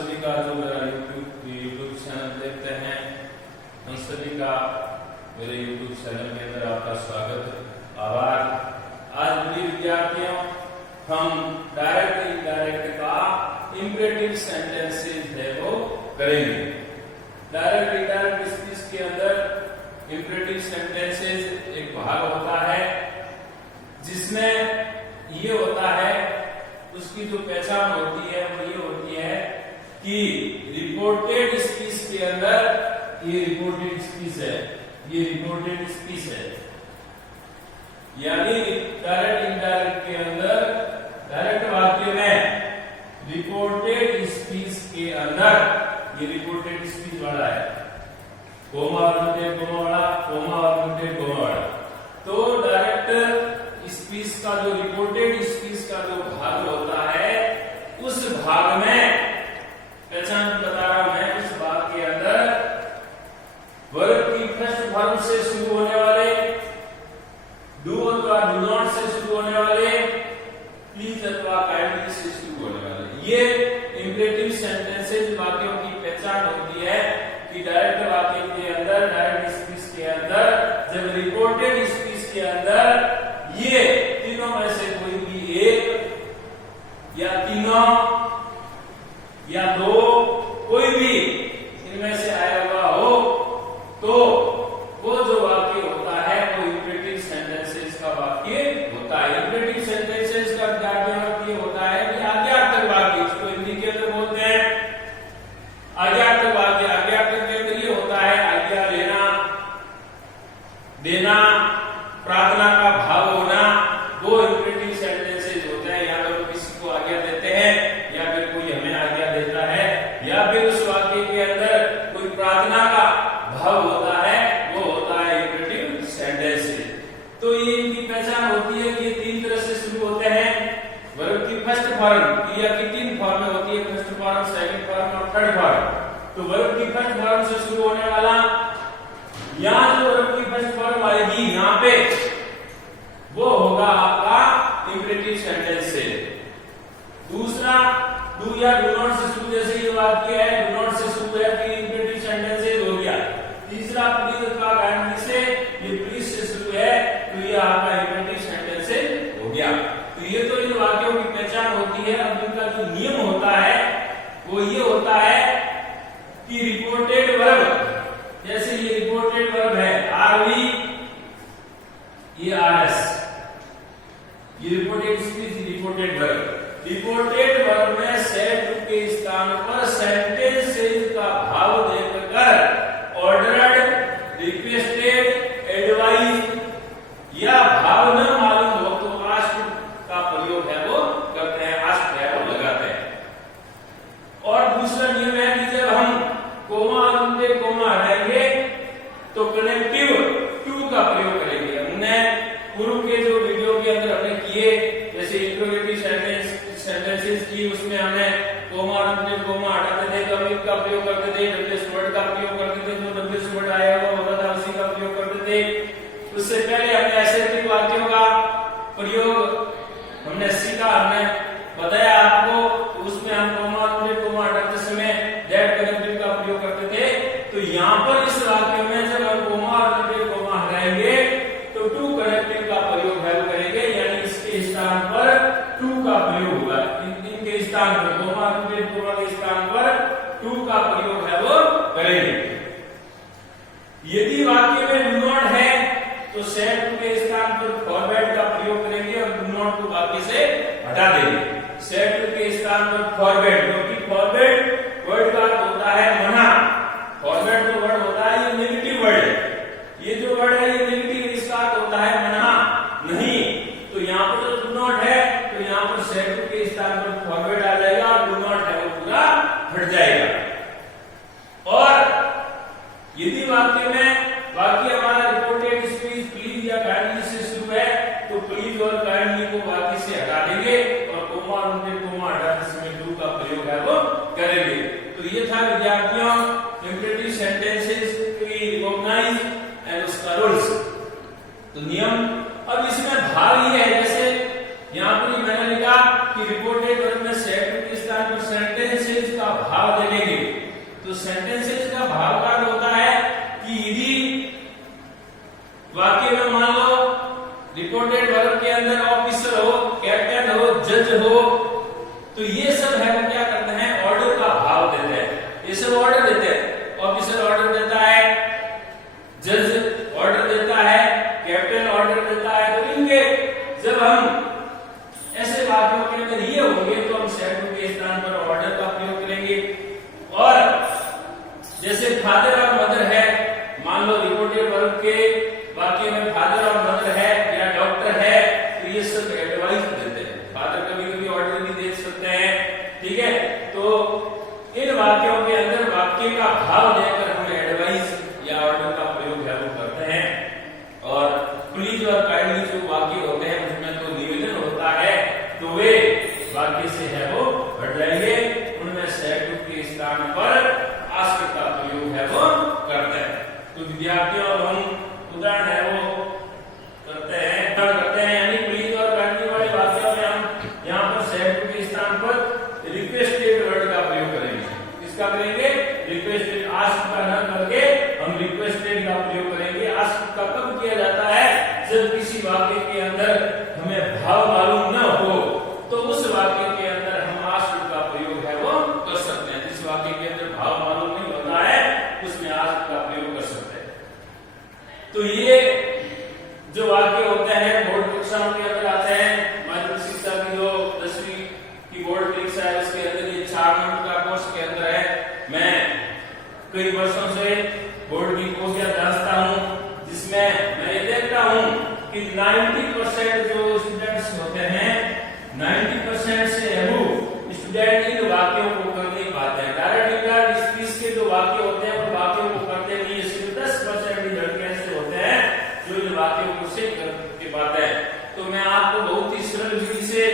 सभी का जो मेरा यूट्यूब चैनल देखते हैं, उन सभी का मेरे यूट्यूब चैनल के अंदर आपका स्वागत, आभार। आज मेरे विद्यार्थियों हम डायरेक्ट इनडायरेक्ट का इंपरेटिव सेंटेंसेस है वो करेंगे। डायरेक्ट इनडायरेक्ट स्पीच के अंदर इंपरेटिव सेंटेंसेस एक भाग होता है जिसमें ये होता है, उसकी जो पहचान होती है वो ये होती है कि रिपोर्टेड स्पीच के अंदर ये रिपोर्टेड स्पीच है, ये रिपोर्टेड स्पीच है, यानी डायरेक्ट इनडायरेक्ट के अंदर डायरेक्ट वाक्य में रिपोर्टेड स्पीच के अंदर ये रिपोर्टेड स्पीच वाला है, कोमा और नोटेड कोमा वाला, कोमा और नोटेड कोमा वाला। तो डायरेक्ट स्पीच का जो रिपोर्टेड स्पीच का जो भाग होता है, उस भाग में पहचान बता रहा हूं मैं, उस भाग के अंदर वर्ब की फर्स्ट फॉर्म से शुरू होने वाले, डू अथवा डू नॉट से शुरू होने वाले, प्लीज अथवा काइंडली से शुरू होने वाले, ये इंपरेटिव सेंटेंसेस वाक्यों की पहचान होती है कि डायरेक्ट वाक्य के अंदर, डायरेक्ट स्पीच के अंदर, जब रिपोर्टेड स्पीच के अंदर ये तीनों में से कोई भी एक या तीनों या दो, कोई भी इनमें से आया हुआ हो, तो वो जो वाक्य होता है वो इंपरेटिव सेंटेंसेस का वाक्य होता है। इंपरेटिव सेंटेंसेस का वाक्य होता है कि आज्ञार्थक वाक्य, इसको हिंदी के अंदर बोलते हैं आज्ञार्थक वाक्य। आज्ञार्थक के अंदर ये होता है आज्ञा लेना, देना, प्रार्थना का भाव होना, वो इंपरेटिव सेंटेंसेस होते हैं। या तो किसी को आज्ञा देते हैं या फिर कोई हमें आज्ञा देता है, या फिर उस वाक्य के अंदर कोई प्रार्थना का भाव होता है, वो होता है इंपरेटिव सेंटेंसेस। तो ये इनकी पहचान होती है कि ये तीन तरह से शुरू होते हैं। वर्ब की फर्स्ट फॉर्म, क्रिया की तीन फॉर्म होती है, फर्स्ट फॉर्म, सेकंड फॉर्म और थर्ड फॉर्म। तो वर्ब की फर्स्ट फॉर्म से शुरू होने वाला, यहां जो वर्ब की फर्स्ट फॉर्म आएगी यहां पे, वो होगा आपका इंपरेटिव सेंटेंस से। दूसरा, डू या डू नॉट से शुरू, जैसे ये वाक्य है डू नॉट से शुरू है, फिर इंपरेटिव सेंटेंस हो गया। तीसरा, प्लीज अथवा काइंडली से, ये प्लीज से शुरू है, तो ये आपका इंपरेटिव सेंटेंस हो गया। तो ये तो इन वाक्यों की पहचान होती है। अब इनका जो नियम होता है वो ये होता है कि रिपोर्टेड वर्ब, जैसे ये रिपोर्टेड वर्ब है आर वी, ये आर एस, ये reported speech, reported verb. Reported verb में सेड टू के स्थान पर सेंटेंसेस का भाव देकर ऑर्डर्ड, रिक्वेस्टेड, एडवाइज या भाव न मालूम हो तो आस्क्ड का प्रयोग है वो करते हैं, आस्क्ड है वो लगाते हैं। और दूसरा नियम है कि जब हम कोमा और कोमा हटाएंगे तो कनेक्टिव टू का प्रयोग करेंगे। हमने पूर्व के जो वीडियो के अंदर हमने किए, जैसे इंट्रोगेटिव सेंटेंसेस की, उसमें हमने कोमा और कोमा हटाते थे तो हम का प्रयोग करते थे, डब्ल्यूएस वर्ड का प्रयोग करते थे, जो डब्ल्यूएस वर्ड आया हुआ होता था उसी का प्रयोग करते थे। उससे पहले हमने ऐसे वाक्यों का प्रयोग हमने सीखा, हमने बताया आपको, तो उसमें हम कोमा और कोमा हटाते समय दैट कनेक्टिव का प्रयोग करते थे। तो यहाँ पर इस वाक्य में जब हम कोमा और कोमा हटाएंगे तो टू कनेक्टिव का प्रयोग है करेंगे, यानी इसके स्थान पर टू का प्रयोग होगा। इनके स्थान पर, कोमा और कोमा के स्थान पर टू का प्रयोग है वो करेंगे। यदि वाक्य में डू नॉट है तो सेड टू के स्थान पर फॉरवर्ड का प्रयोग करेंगे और डू नॉट को वाक्य से हटा देंगे। सेड टू के स्थान पर फॉरवर्ड, क्योंकि फॉरवर्ड वर्ड का होता है मना, फॉरवर्ड जो वर्ड होता है ये नेगेटिव वर्ड है, ये जो वर्ड है ये नेगेटिव, इसका अर्थ होता है मना, नहीं। तो यहाँ पर जो डू नॉट है तो यहाँ पर सेड टू के स्थान पर फॉरवर्ड आ जाएगा और डू नॉट है वो पूरा हट जाएगा। और यदि वाक्य में, वाक्य हमारा रिपोर्टेड स्पीच प्लीज या काइंडली से शुरू है तो प्लीज और काइंडली को वाक्य से हटा देंगे और कोमा और कोमा हटाने समय डू का प्रयोग है वो करेंगे। तो ये था विद्यार्थियों इंपरेटिव सेंटेंसेस की रिकॉग्नाइज एंड उसका रूल्स। तो नियम, अब इसमें भाग ये है, जैसे यहाँ पर मैंने लिखा कि रिपोर्टेड वर्ब में सेड के स्थान पर सेंटेंसेस का भाव सेंटेंसेस का भाव का अर्थ होता है कि यदि वाक्य में मान लो रिपोर्टेड वर्ब के अंदर ऑफिसर हो, कैप्टन हो, जज हो, तो ये सब है वो क्या करते हैं, ऑर्डर का भाव देते हैं। ये सब ऑर्डर देते हैं। ऑफिसर ऑर्डर देता है, जज ऑर्डर देता है, कैप्टन ऑर्डर देता है। तो इनके जब हम ऐसे वाक्यों के अंदर ये होंगे तो हम शैड टू के स्थान पर ऑर्डर का प्रयोग करेंगे। और जैसे फादर और मदर है, मान लो रिपोर्टेड वर्ब के वाक्य में फादर और मदर है या डॉक्टर है, तो ये सब एडवाइस देते हैं। फादर कभी कभी ऑर्डर भी दे सकते हैं, ठीक है। तो इन वाक्यों के अंदर वाक्य का भाव देकर हम एडवाइस या ऑर्डर का प्रयोग है वो करते हैं। और प्लीज और काइंडली जो वाक्य होते हैं उसमें तो निवेदन होता है, तो वे वाक्य से है वो हट जाएंगे। उनमें शैड टू के स्थान पर आस्क का प्रयोग है वो करते हैं। तो विद्यार्थियों अब हम उदाहरण है वो करते हैं यानी प्लीज और काइंडली वाले वाक्यों में हम यहाँ पर शैड टू के स्थान पर रिक्वेस्टेड वर्ड का प्रयोग करेंगे। किसका करेंगे, रिक्वेस्टेड। आस्क का न करके हम रिक्वेस्टेड का प्रयोग करेंगे। आस्क का कब किया जाता है, जब किसी वाक्य के अंदर हमें भाव मालूम न हो, तो उस वाक्य के अंदर हम आस्क का प्रयोग है वो कर सकते हैं। जिस वाक्य के अंदर भाव मालूम नहीं होता है उसमें आस्क का प्रयोग कर सकते हैं। तो ये जो वाक्य होते हैं बोर्ड परीक्षाओं के अंदर आते हैं। माध्यमिक शिक्षा की जो 10वीं की बोर्ड परीक्षा है उसके अंदर ये 4 नंबर का कोर्स के अंदर है। मैं कई वर्षों से बोर्ड की कॉपियां जांचता हूं, जिसमें मैं ये देखता हूं कि 90% जो स्टूडेंट्स होते हैं, 90% से अबव स्टूडेंट इन वाक्यों को कर नहीं पाते हैं। डायरेक्ट या स्पीच के जो वाक्य होते हैं उन वाक्यों को करते नहीं। सिर्फ 10% ही लड़के ऐसे होते हैं जो इन वाक्यों को से कर पाते हैं। तो मैं आपको बहुत ही सरल विधि से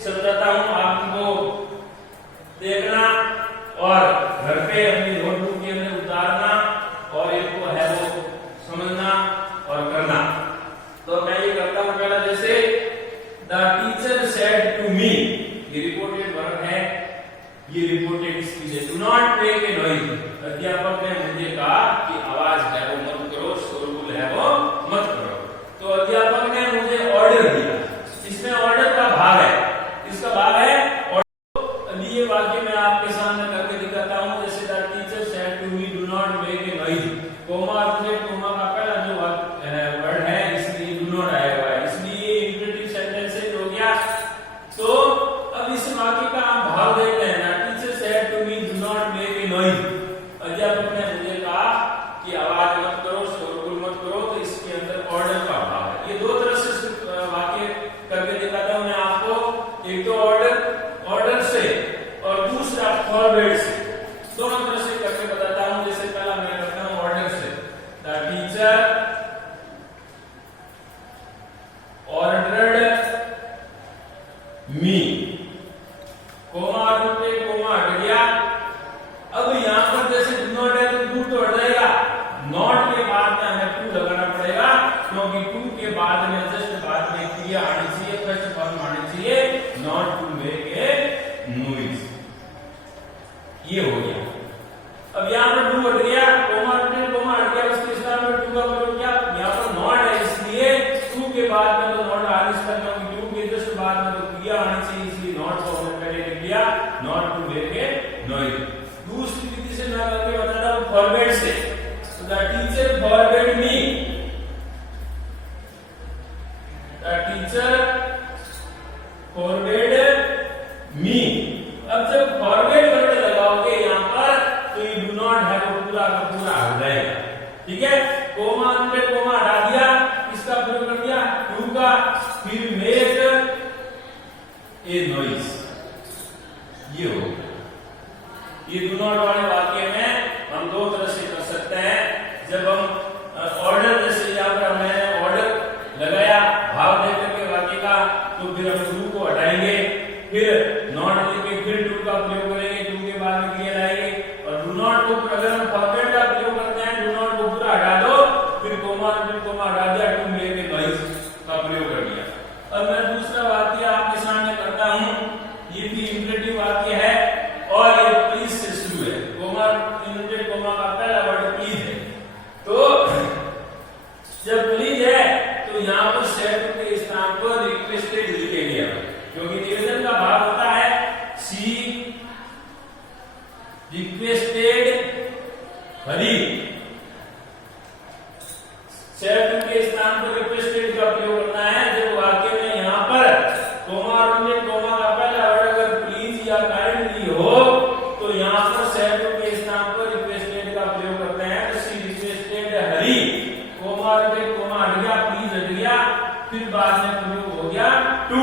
समझाता हूं, आपको देखना और घर पे अपनी नोटबुक के अंदर उतारना और इनको है वो समझना और करना। तो मैं ये करता हूं, पहला जैसे the teacher said to me, ये रिपोर्टेड वर्ब है, ये रिपोर्टेड स्पीच है। Do not make a noise, अध्यापक ने मुझे कहा कि आवाज है वो मत करो, शोरगुल है वो मत करो। तो अध्यापक ने मुझे ऑर्डर दिया। इसमें ऑर्डर का भाग है, इसका भाग है ऑर्डर। ये वाक्य मैं आपके सामने करके दिखाता हूं। जैसे the teacher said to me do not make a noise, comma मुझे कोमा का पहला जो वर्ड है इसलिए डू नॉट आया हुआ है, इसलिए ये इंपेरेटिव सेंटेंस हो गया। तो अब इस वाक्य का हम भाव देखते हैं। The teacher said to me do not make a noise, अध्यापक ने मुझे कहा कि आवाज मत करो, शोरगुल मत करो। तो इसके अंदर ऑर्डर का भाव है। ये दो तरह से वाक्य करके दिखाता हूं मैं आपको। एक तो ऑर्डर से और दूसरा फॉरवर्ड से, दोनों तरह से करके बताता हूं। जैसे पहला मैं करता हूं ऑर्डर से। The teacher ordered me, comma पे कोमा हट गया। अब यहां पर जैसे डू नॉट है तो डू तो हट जाएगा, नॉट के बाद में हमें टू लगाना पड़ेगा, क्योंकि टू के बाद में जस्ट बाद में क्रिया आनी चाहिए, फर्स्ट फॉर्म आनी चाहिए, not to make a noise. ये हो गया। अब यहां पर टू हट गया, कोमा हट गया, उसके स्थान पर टू का प्रयोग किया। यहां पर नॉट है इसलिए टू के बाद में तो नॉट आनी चाहिए, क्योंकि टू के जस्ट बाद में तो क्रिया आनी चाहिए, इसलिए नॉट को हमने पहले लिख दिया, not to make a noise. दूसरी विधि से मैं करके बताता हूं फॉरवर्ड से। The teacher forward me, the teacher forward me. अब जब फॉरवर्ड वर्ड लगाओगे यहां पर तो ये डू नॉट है वो पूरा का पूरा हट जाएगा, ठीक है। कोमा पे कोमा हटा दिया, इसका प्रयोग कर दिया टू का, फिर मेक ए नॉइज, ये हो। ये डू नॉट वाले वाक्य में हम दो तरह से कर सकते हैं। जब हम ऑर्डर, जैसे यहाँ पर हमने ऑर्डर लगाया भाव देकर के वाक्य का, तो फिर हम टू को हटाएंगे, फिर नॉट लेके फिर टू का प्रयोग करेंगे, टू के बाद में क्लियर आएंगे। और डू नॉट को अगर हम फॉरवर्ड का प्रयोग करते हैं, डू नॉट को पूरा हटा दो, फिर कोमा हटा दिया, टू मेक ए नॉइज का प्रयोग कर दिया। अब मैं दूसरा वाक्य आपके सामने करता हूं। ये भी इंपेरेटिव वाक्य है और ये प्लीज से शुरू है। रिक्वेस्टेड हरी, सेड टू के स्थान पर रिक्वेस्टेड का प्रयोग करना है जब वाक्य में यहाँ पर कोमा और कोमा का पहला वर्ड अगर प्लीज या काइंडली हो तो यहाँ पर सेड टू के स्थान पर रिक्वेस्टेड का प्रयोग करते हैं। तो शी रिक्वेस्टेड हरी, कोमा और कोमा हट गया, प्लीज हट गया, फिर बाद में प्रयोग हो गया टू,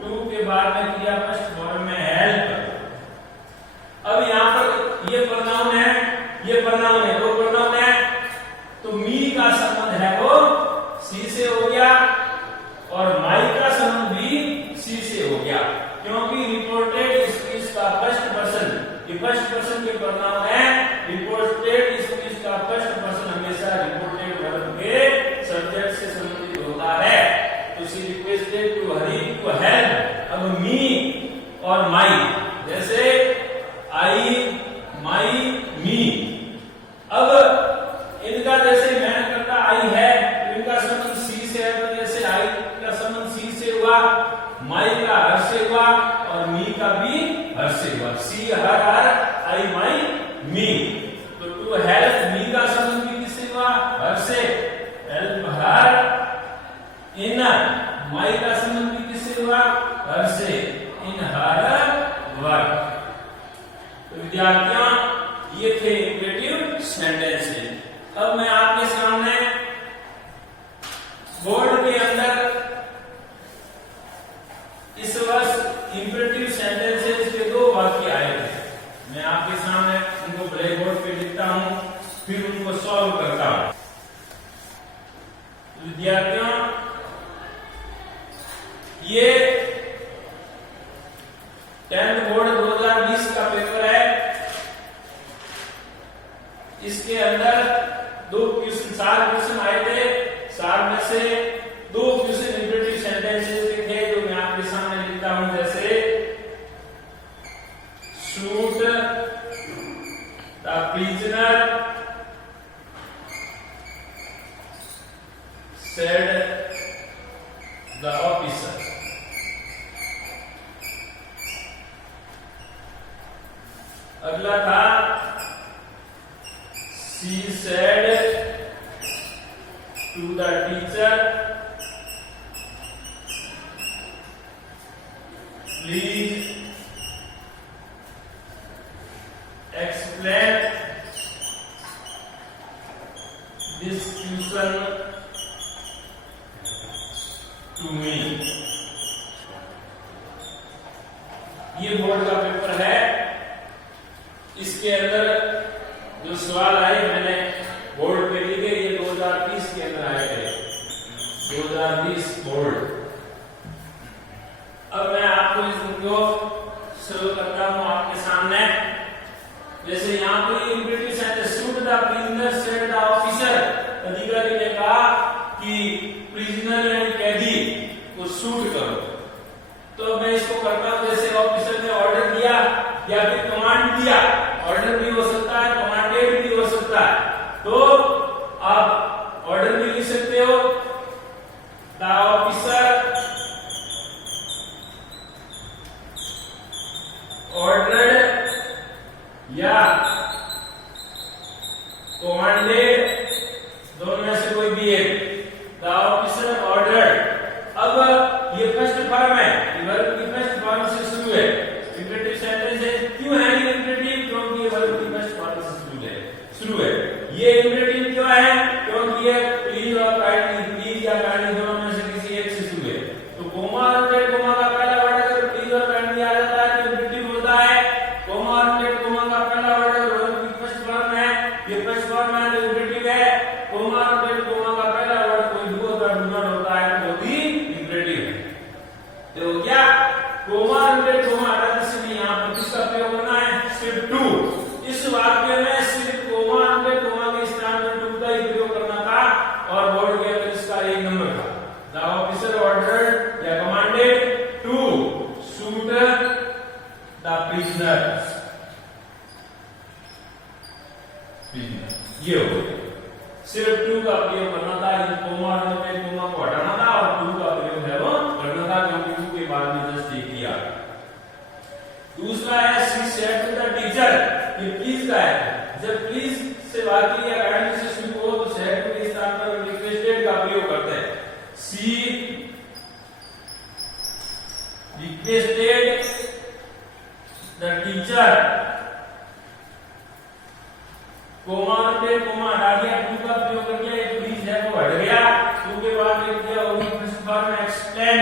टू के बाद में किया फर्स्ट फॉर्म में हेल्प। अब यहाँ पर ये प्रोनाउन है, ये प्रोनाउन है, दो प्रोनाउन है, तो मी का संबंध है वो सी से हो गया और माई का संबंध भी सी से हो गया, क्योंकि रिपोर्टेड स्पीच का फर्स्ट पर्सन, ये फर्स्ट पर्सन के प्रोनाउन है। रिपोर्टेड स्पीच का फर्स्ट पर्सन हमेशा रिपोर्टेड वर्ब के सब्जेक्ट से संबंधित होता है। तो she requested to Hari to help. अब मी और माई, जैसे आई, माई, मी, अब इनका जैसे मैंने करता आई है, इनका संबंध सी से है, तो जैसे आई का संबंध सी से हुआ, माई का हर से हुआ और मी का भी हर से हुआ। सी हर हर, आई माई मी। तो टू हेल्प, मी का संबंध भी किससे हुआ? हर से, हेल्प हर, इन माई का संबंध भी किससे हुआ? हर से, इन हर वर्क। तो विद्यार्थियों ये थे इंपेरेटिव सेंटेंसेस। अब मैं आपके सामने बोर्ड के अंदर इस वर्ष इंपेरेटिव सेंटेंसेस के दो वाक्य आए थे, मैं आपके सामने उनको ब्लैक बोर्ड पे लिखता हूं, फिर उनको सॉल्व करता हूं। विद्यार्थियों ये 10th बोर्ड 2020 का पेपर है, इसके अंदर दो क्वेश्चन, 4 क्वेश्चन आए थे, 4 में से 2 क्वेश्चन इंपेरेटिव सेंटेंसेस के थे जो मैं आपके सामने लिखता हूं, जैसे shoot the prisoner said the officer. अगला था she said to the teacher, please explain this question to me। ये बोर्ड का पेपर है, इसके अंदर जो सवाल आए मैंने बोर्ड पे लिखे, ये 2020 के अंदर आए थे, 2020 बोर्ड। अब मैं आपको इसको शुरू करता हूं आपके सामने। जैसे यहाँ पे imperative sentence, shoot the prisoner said the officer, अधिकारी ने कहा कि प्रिजनर यानी कैदी को शूट करो। तो मैं इसको करता हूं, जैसे ऑफिसर ने ऑर्डर दिया या फिर कमांड दिया, ऑर्डर भी हो सकता है, कमांडेड भी हो सकता है, तो आप ऑर्डर भी लिख सकते हो, द ऑफिसर ऑर्डर्ड या कमांडेड, दोनों में से कोई भी एक, द ऑफिसर ऑर्डर्ड। अब ये फर्स्ट फॉर्म है, वर्ब की फर्स्ट फॉर्म से शुरू है, इंपेरेटिव सेंटेंस है। क्यों है ये इंपेरेटिव? क्योंकि ये वर्ब की फर्स्ट फॉर्म से शुरू है। ये इंपेरेटिव क्यों है? क्योंकि ये प्लीज और काइंडली, प्लीज या काइंडली दोनों में से किसी एक से शुरू है। तो कोमा और कोमा का पहला वर्ड अगर प्लीज और काइंडली आ जाता है तो इंपेरेटिव होता है। कोमा और कोमा का पहला वर्ड अगर वर्ब की फर्स्ट फॉर्म है, ये फर्स्ट फॉर्म है तो इंपेरेटिव है। कोमा और कोमा का पहला वर्ड कोई डू और डू नॉट होता है तो भी इंपेरेटिव है। तो क्या कोमा और कोमा हटाने से भी यहाँ पर किसका प्रयोग करना है? सिर्फ टू। इस वाक्य में सिर्फ कोमा और कोमा के स्थान पर टू का ही प्रयोग करना था और बोर्ड के अंदर इसका 1 नंबर था। द ऑफिसर ऑर्डर्ड या commanded to shoot the prisoner, ये हो गया। सिर्फ टू का प्रयोग करना था, कोमा और कोमा को हटाना था और टू का प्रयोग है वो करना था, क्योंकि टू के बाद में जस्ट लिख दिया। दूसरा है she said to the teacher, ये प्लीज का है। जब प्लीज से वाक्य या काइंडली से शुरू हो तो शहर के स्थान पर रिक्वेस्टेड का प्रयोग करते हैं। सी रिक्वेस्टेड द टीचर, कोमा पे कोमा हटा दिया, टू का प्रयोग कर दिया, ये प्लीज है वो हट गया, टू के बाद लिख दिया ओनली फर्स्ट फॉर्म में एक्सप्लेन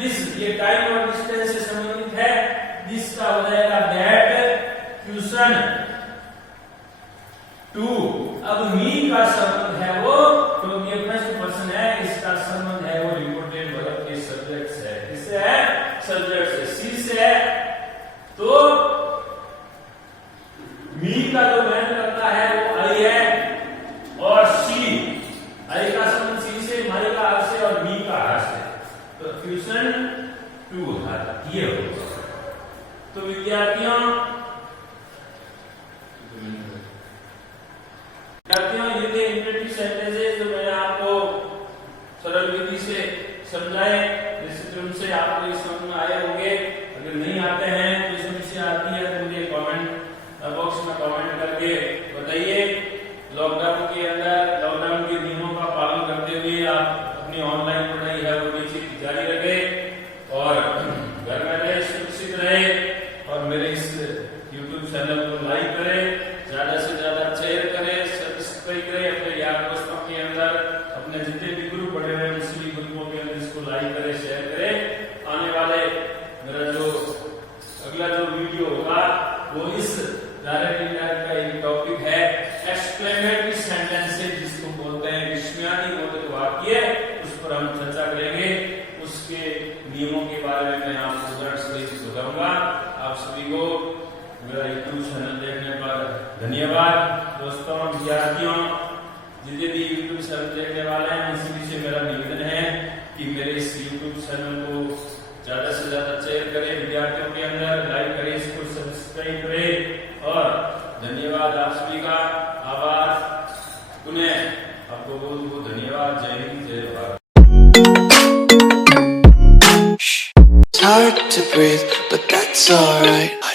दिस, ये टाइम और डिस्टेंस से संबंधित है, दिस का हो जाएगा दैट क्वेश्चन टू। अब मी का संबंध है वो, तो ये फर्स्ट पर्सन है, इसका संबंध है वो रिपोर्टेड वर्ब के सब्जेक्ट से है। किससे है? सब्जेक्ट से। सी से है तो मी का जो मैन करता है वो आई है और सी, आई का संबंध सी से, माई का आर से और मी का आर से, तो क्वेश्चन टू ये होगा। तो विद्यार्थियों ये थे इंपेरेटिव सेंटेंसेस जो मैंने आपको सरल विधि से समझाए, निश्चित रूप से आपको ये समझ में आए होंगे। अगर नहीं आते हैं तो इसमें से आती है तो मुझे कमेंट बॉक्स में कमेंट करके बताइए। लॉकडाउन के अंदर लॉकडाउन के नियमों का पालन करते हुए आप अपनी ऑनलाइन पढ़ाई है वो निश्चित जारी रखें और घर में रहे, सुरक्षित रहे और मेरे इस YouTube चैनल को लाइक करें, ज्यादा से ज्यादा शेयर करें, सब्सक्राइब करें अपने यार दोस्तों के अंदर, अपने जितने भी ग्रुप बने हुए हैं सभी ग्रुपों के अंदर इसको लाइक करें, शेयर करें। आने वाले मेरा जो अगला जो वीडियो होगा वो इस डायरेक्ट इनडायरेक्ट का एक टॉपिक है एक्सक्लेमेटरी सेंटेंसेस, जिसको बोलते हैं विस्मयादिबोधक वाक्य, उस पर हम चर्चा करेंगे। उसके नियमों के बारे में मैं आपको उदाहरण सहित बताऊंगा। आप सभी को मेरा YouTube चैनल देखने पर धन्यवाद। दोस्तों, विद्यार्थियों, जितने भी YouTube चैनल देखने वाले हैं उन सभी से मेरा निवेदन है कि मेरे इस YouTube चैनल को ज्यादा से ज्यादा शेयर करें, विद्यार्थियों के अंदर लाइक करें, इसको सब्सक्राइब करें और धन्यवाद आप सभी का, आभार पुनः आपको बहुत बहुत धन्यवाद। जय हिंद, जय Bharat. It's hard to breathe, but that's alright.